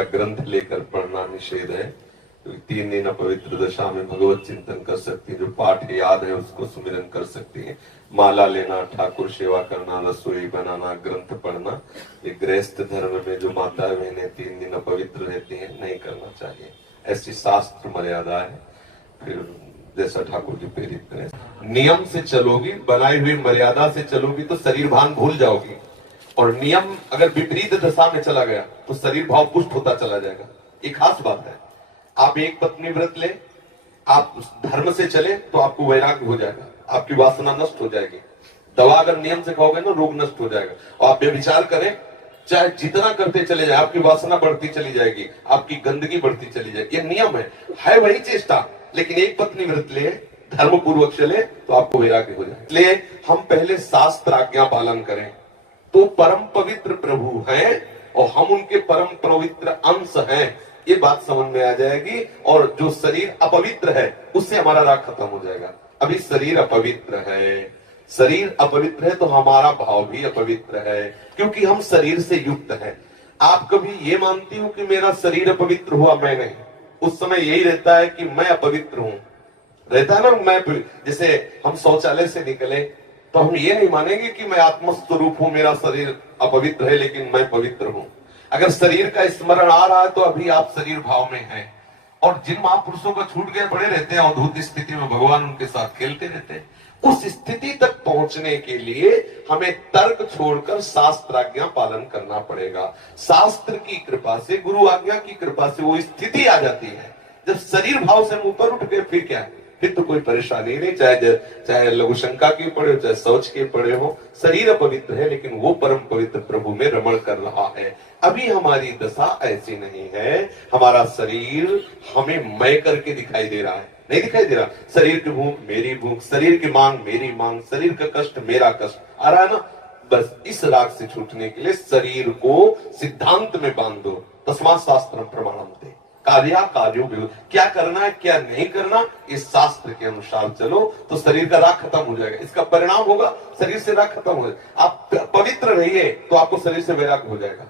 ग्रंथ लेकर पढ़ना निषेध है। तो 3 दिन अपवित्र दशा में भगवत चिंतन कर सकती है, जो पाठ याद है उसको सुमिरन कर सकती है। माला लेना, ठाकुर सेवा करना, रसोई बनाना, ग्रंथ पढ़ना, ये गृहस्थ धर्म में जो माता बहनें 3 दिन अपवित्र रहती हैं नहीं करना चाहिए। ऐसी शास्त्र मर्यादा है। फिर जैसा ठाकुर जी प्रेरित करें, नियम से चलोगी, बनाई हुई मर्यादा से चलोगी तो शरीर भान भूल जाओगी। और नियम अगर विपरीत दशा में चला गया तो शरीर भाव पुष्ट होता चला जाएगा। एक खास बात है, आप एक पत्नी व्रत ले, आप धर्म से चले तो आपको वैराग्य हो जाएगा, आपकी वासना नष्ट हो जाएगी। दवा अगर नियम से खाओगे ना, रोग नष्ट हो जाएगा। और आप व्यभिचार करें, चाहे जितना करते चले जाए, आपकी वासना बढ़ती चली जाएगी, आपकी गंदगी बढ़ती चली जाएगी। ये नियम है वही चेष्टा। लेकिन एक पत्नी व्रत ले, धर्म पूर्वक चले तो आपको वैराग्य हो जाए। इसलिए हम पहले शास्त्र आज्ञा पालन करें तो परम पवित्र प्रभु हैं और हम उनके परम पवित्र अंश हैं, ये बात समझ में आ जाएगी। और जो शरीर अपवित्र है उससे हमारा राग खत्म हो जाएगा। अभी शरीर अपवित्र है, शरीर अपवित्र है तो हमारा भाव भी अपवित्र है, क्योंकि हम शरीर से युक्त हैं। आप कभी ये मानती हो कि मेरा शरीर अपवित्र हुआ, मैं नहीं। उस समय यही रहता है कि मैं अपवित्र हूं, रहता है ना। मैं जैसे हम शौचालय से निकले तो हम ये नहीं मानेंगे कि मैं आत्मस्वरूप हूं, मेरा शरीर अपवित्र है लेकिन मैं पवित्र हूं। अगर शरीर का स्मरण आ रहा है तो अभी आप शरीर भाव में हैं। और जिन महापुरुषों को छूट गए पड़े रहते हैं अवधूत स्थिति में, भगवान उनके साथ खेलते रहते हैं। उस स्थिति तक पहुंचने के लिए हमें तर्क छोड़कर शास्त्र आज्ञा पालन करना पड़ेगा। शास्त्र की कृपा से, गुरु आज्ञा की कृपा से वो स्थिति आ जाती है। जब शरीर भाव से ऊपर उठ गए फिर क्या है, फिर तो कोई परेशानी नहीं। चाहे लघु शंका की पड़े हो, चाहे शौच के पड़े हो, शरीर अपवित्र है लेकिन वो परम पवित्र प्रभु में रमण कर रहा है। अभी हमारी दशा ऐसी नहीं है। हमारा शरीर हमें मैं करके दिखाई दे रहा है, नहीं दिखाई दे रहा। शरीर की भूख मेरी भूख, शरीर की मांग मेरी मांग, शरीर का कष्ट मेरा कष्ट आ रहा है ना। बस इस राग से छूटने के लिए शरीर को सिद्धांत में बांध दो। तस्मात् शास्त्रम प्रमाणम ते कार्यो क्या करना है क्या नहीं करना, इस शास्त्र के अनुसार चलो तो शरीर का राग खत्म हो जाएगा। इसका परिणाम होगा शरीर से राग खत्म हो जाएगा। आप पवित्र रहिए तो आपको शरीर से वैराग्य हो जाएगा।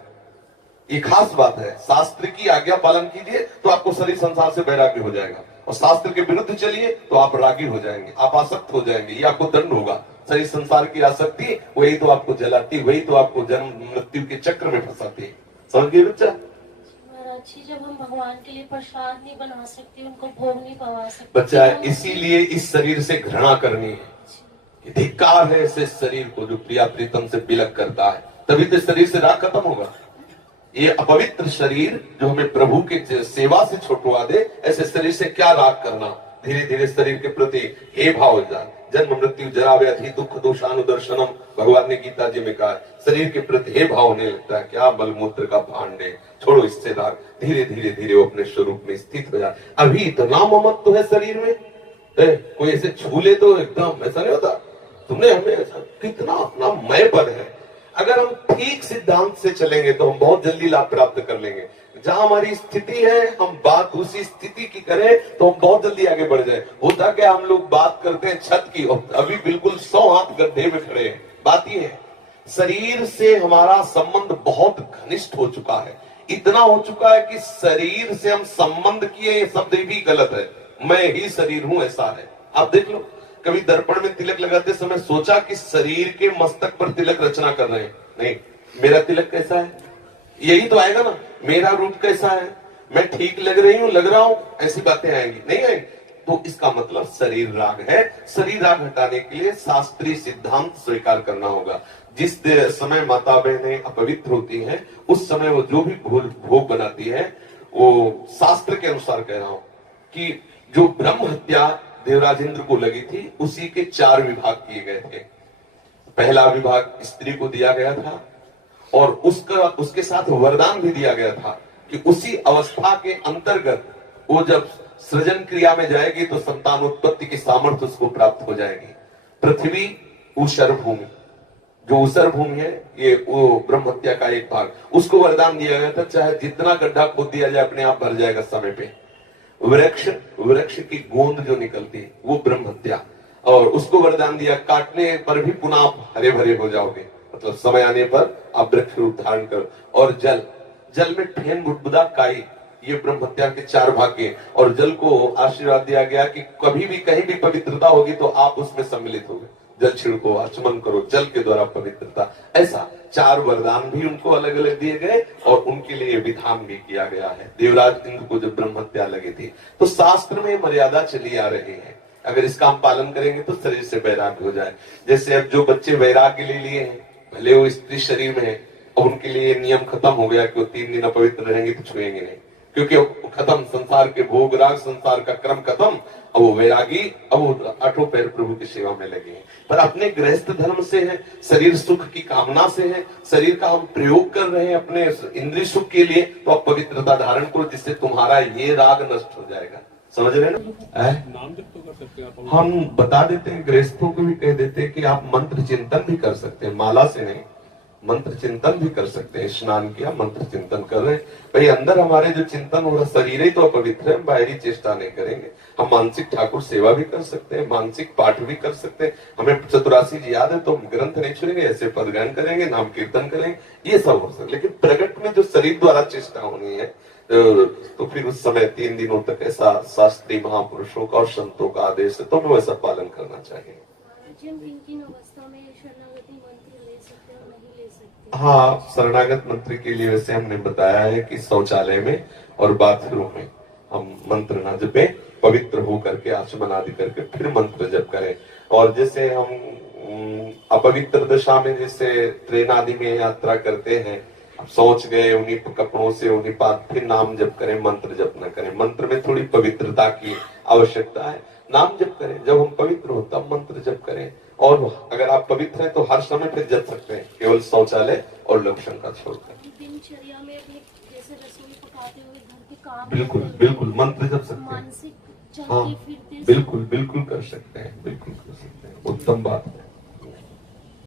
ये खास बात है। शास्त्र की आज्ञा पालन कीजिए तो आपको शरीर संसार से वैराग्य हो जाएगा। और शास्त्र के विरुद्ध चलिए तो आप रागी हो जाएंगे, आप आसक्त हो जाएंगे, ये आपको दंड होगा। शरीर संसार की आसक्ति वही तो आपको जलाती, वही तो आपको जन्म मृत्यु के चक्र में फंसाती है। समझ गए बच्चा? जब हम भगवान के लिए प्रसाद नहीं बना सकते, उनको भोग नहीं पवा सकते बच्चा, इसीलिए इस शरीर से घृणा करनी है। धिक्कार है ऐसे शरीर को जो प्रिया प्रीतम से बिलक करता है, तभी तो शरीर से राग खत्म होगा। ये अपवित्र शरीर जो हमें प्रभु के सेवा से छुटवा दे, ऐसे शरीर से क्या राग करना। धीरे धीरे शरीर के प्रति हे भाव जाए। जन्म मृत्यु जरा व्याधि दुख दोषानुदर्शनम, भगवान ने गीता जी में कहा, शरीर के प्रति हे भाव होने लगता है। क्या मलमूत्र का भांड है, छोड़ो इससे राग। धीरे धीरे धीरे वो अपने स्वरूप में स्थित हो जाए। अभी इतना ममत्व है शरीर में, कोई ऐसे छू ले तो एकदम ऐसा नहीं होता। तुमने हमें कितना अपना मय पद है। अगर हम ठीक सिद्धांत से चलेंगे तो हम बहुत जल्दी लाभ प्राप्त कर लेंगे। जहां हमारी स्थिति है हम बात उसी स्थिति की करें तो हम बहुत जल्दी आगे बढ़ जाए। होता क्या, हम लोग बात करते हैं छत की, अभी बिल्कुल 100 हाथ गड्ढे में खड़े हैं। बात ये है, शरीर से हमारा संबंध बहुत घनिष्ठ हो चुका है। इतना हो चुका है कि शरीर से हम संबंध किए, ये शब्द भी गलत है। मैं ही शरीर हूं ऐसा है। आप देख लो, कभी दर्पण में तिलक लगाते समय सोचा कि शरीर के मस्तक पर तिलक रचना कर रहे हैं? नहीं, मेरा तिलक कैसा है यही तो आएगा ना। मेरा रूप कैसा है, मैं ठीक लग रही हूं, लग रहा हूं, ऐसी बातें आएंगी नहीं आएंगी। तो इसका मतलब शरीर राग है। शरीर राग हटाने के लिए शास्त्रीय सिद्धांत स्वीकार करना होगा। जिस समय माता बहनें अपवित्र होती हैं उस समय वो जो भी भोग बनाती है, वो शास्त्र के अनुसार कह रहा हूं कि जो ब्रह्म हत्या देवराज इंद्र को लगी थी उसी के 4 विभाग किए गए थे। पहला विभाग स्त्री को दिया गया था और उसके साथ वरदान भी दिया गया था कि उसी अवस्था के अंतर्गत वो जब सृजन क्रिया में जाएगी तो संतान उत्पत्ति की सामर्थ्य उसको प्राप्त हो जाएगी। पृथ्वी ऊषर भूमि, जो ऊषर भूमि है ये वो ब्रह्म हत्या का एक भाग, उसको वरदान दिया गया था। चाहे जितना गड्ढा खोद दिया जाए अपने आप भर जाएगा समय पे। वृक्ष की गोंद जो निकलती है वो ब्रह्म हत्या, और उसको वरदान दिया काटने पर भी पुनः आप हरे भरे हो जाओगे। मतलब समय आने पर आप वृक्ष रूप धारण करो। और जल जल में ठेन बुदबुदा काई, ये ब्रह्म हत्या के 4 भाग्य। और जल को आशीर्वाद दिया गया कि कभी भी कहीं भी पवित्रता होगी तो आप उसमें सम्मिलित होगे। जल छिड़को, आचमन करो, जल के द्वारा पवित्रता। ऐसा 4 वरदान भी उनको अलग अलग दिए गए और उनके लिए विधान भी किया गया है। देवराज इंद्र को जब ब्रह्म हत्या लगी थी तो शास्त्र में मर्यादा चली आ रही है, अगर इसका हम पालन करेंगे तो शरीर से वैराग्य हो जाए। जैसे अब जो बच्चे वैराग्य ले लिए हैं, भले वो स्त्री शरीर में है, अब उनके लिए नियम खत्म हो गया कि वो 3 दिन अपवित्र रहेंगे तो छुएंगे नहीं, क्योंकि वो खत्म, संसार के भोग राग, संसार का क्रम खत्म। अब वो वैरागी, अब वो आठों पैर प्रभु की सेवा में लगे हैं। पर अपने गृहस्थ धर्म से है, शरीर सुख की कामना से है, शरीर का हम प्रयोग कर रहे हैं अपने इंद्रिय सुख के लिए, तो आप पवित्रता धारण करो जिससे तुम्हारा ये राग नष्ट हो जाएगा। समझ रहे हैं ना? नाम जप तो कर सकते हैं आप। हम बता देते हैं, गृहस्थों को भी कह देते हैं कि आप मंत्र चिंतन भी कर सकते हैं, माला से नहीं, मंत्र चिंतन भी कर सकते हैं। स्नान किया, मंत्र चिंतन कर रहे हैं, भाई अंदर हमारे जो चिंतन हो रहा, शरीर ही तो अपवित्र है, हम बाहरी चेष्टा नहीं करेंगे। हम मानसिक ठाकुर सेवा भी कर सकते हैं, मानसिक पाठ भी कर सकते हैं। हमें चतुरासी जी याद है तो हम ग्रंथ नहीं छुएंगे, ऐसे पद गायन करेंगे, नाम कीर्तन करेंगे, ये सब हो सकता है। लेकिन प्रकट में जो शरीर द्वारा चेष्टा होनी है तो फिर उस समय 3 दिनों तक ऐसा शास्त्रीय महापुरुषों का और संतों का आदेश है, तो हमें वैसा पालन करना चाहिए। किन अवस्था में शरणागति मंत्र ले सकते हैं और नहीं ले सकते? हाँ, शरणागत मंत्र के लिए वैसे हमने बताया है कि शौचालय में और बाथरूम में हम मंत्र ना जपे, पवित्र हो करके आचमन आदि करके फिर मंत्र जप करें। और जैसे हम अपवित्र दशा में जैसे ट्रेन आदि में यात्रा करते हैं, अब सोच गए उन्हीं कपड़ों से, उन्हीं पास फिर नाम जप करें, मंत्र जप न करें। मंत्र में थोड़ी पवित्रता की आवश्यकता है, नाम जप करें। जब हम पवित्र हो तब मंत्र जप करें। और अगर आप पवित्र हैं तो हर समय फिर जप सकते हैं, केवल शौचालय और लक्षण का छोड़कर। दिनचर्या में अपने जैसे रसोई पकाते हुए घर के काम बिल्कुल करते हुए बिल्कुल मंत्र जप सकते हैं। मानसिक हाँ चलते फिरते बिल्कुल बिल्कुल कर सकते हैं, बिल्कुल कर सकते हैं, उत्तम बात है।